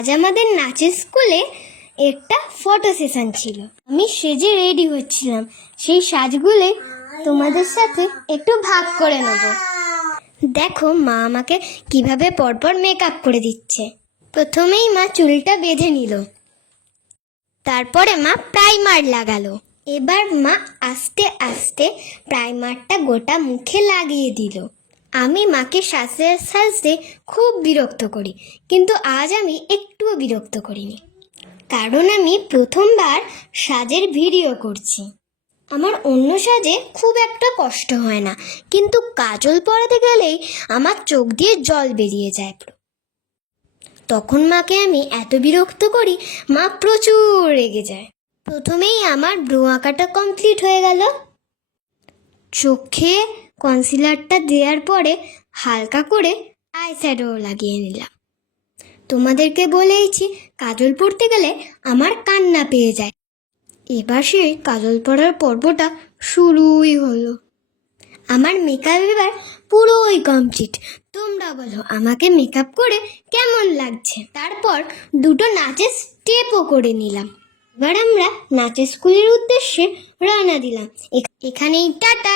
আজ আমাদের নাচের স্কুলে একটা ফটো সেশন ছিল। আমি সেজে রেডি হচ্ছিলাম। সেই সাজগুলো তোমাদের সাথে একটু ভাগ করে নেব। দেখো, মা আমাকে কীভাবে পরপর মেকআপ করে দিচ্ছে। প্রথমেই মা চুলটা বেঁধে নিল। তারপরে মা প্রাইমার লাগালো। এবার মা আস্তে আস্তে প্রাইমারটা গোটা মুখে লাগিয়ে দিল। আমি মাকে সাজতে সাজতে খুব বিরক্ত করি, কিন্তু আজ আমি একটুও বিরক্ত করিনি। কারণ আমি প্রথমবার সাজের ভিডিও করছি। আমার অন্য সাজে খুব একটা কষ্ট হয় না, কিন্তু কাজল পরাতে গেলেই আমার চোখ দিয়ে জল বেরিয়ে যায় তখন মাকে আমি এত বিরক্ত করি, মা প্রচুর রেগে যায়। প্রথমেই আমার ব্রু আঁকাটা কমপ্লিট হয়ে গেল। চোখে কনসিলারটা দেওয়ার পরে হালকা করে আই শ্যাডো লাগিয়ে নিলাম। তোমাদেরকে বলেইছি, কাজল পড়তে গেলে আমার কান্না পেয়ে যায়। এবার সে কাজল পড়ার পর্বটা শুরুই হলো। আমার মেকআপ এবার পুরোই কমপ্লিট তোমরা বলো, আমাকে মেকআপ করে কেমন লাগছে? তারপর দুটো নাচের স্টেপও করে নিলাম। এবার আমরা নাচের স্কুলের উদ্দেশ্যে রওনা দিলাম। এখানেই টাটা!